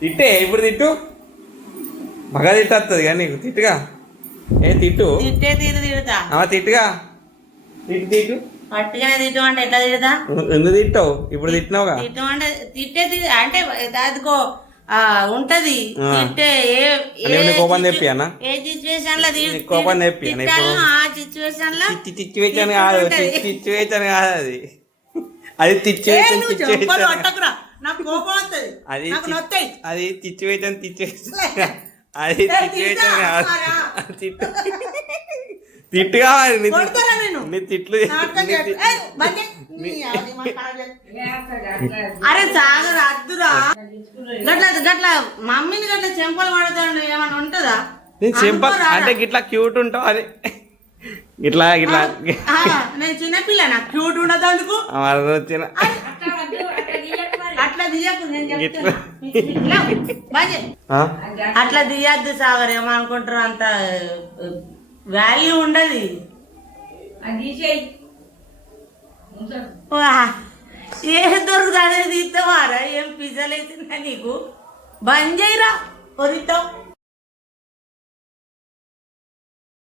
తిట్టే ఇప్పుడు తిట్టు మగ తిట్టేస్తుంది కానీ నీకు తిట్టుగా ఏ తిట్టు తిట్టే తీరు తిడతా తిట్టుగా తిట్టు తిట్టు పట్టుగానే తిట్టు అంటే ఎట్లా తిడతా ఎందుకు తిట్టావు ఇప్పుడు తిట్టినావుగా తిట్టు అంటే తిట్టే అంటే అదిగో ఉంటది తిట్టే కోపం తెప్పి అన్న ఏ సిచ్యువేషన్ లో కోపం తెప్పి ఆ సిచ్యువేషన్ లో సిచ్యువేషన్ కాదు సిచ్యువేషన్ కాదు అది అది సిచ్యువేషన్ నాకు కోపం వస్తుంది అది అది సిచ్యువేషన్ అది సిచ్యువేషన్ కాదు తిట్టు కావాలి నీ తిట్లు అరే సాగర్ అద్దురా గట్ల గట్ల మమ్మీని గట్ల చెంపలు పడతాడు ఏమన్నా ఉంటుందా చెంపల్ అంటే గిట్లా క్యూట్ ఉంటావు అది గిట్లా గిట్లా నేను చిన్నపిల్ల నాకు క్యూట్ ఉండదు అందుకు వచ్చిన అట్లా తీయద్దు అట్లా తీయద్దు సాగర్ ఏమనుకుంటారు అంత వాల్యూ ఉండదు ఏ దొరుకుతా అనేది తీస్తావారా ఏం పిజ్జలు అవుతుందా నీకు బంద్ చేయరా కొరితావు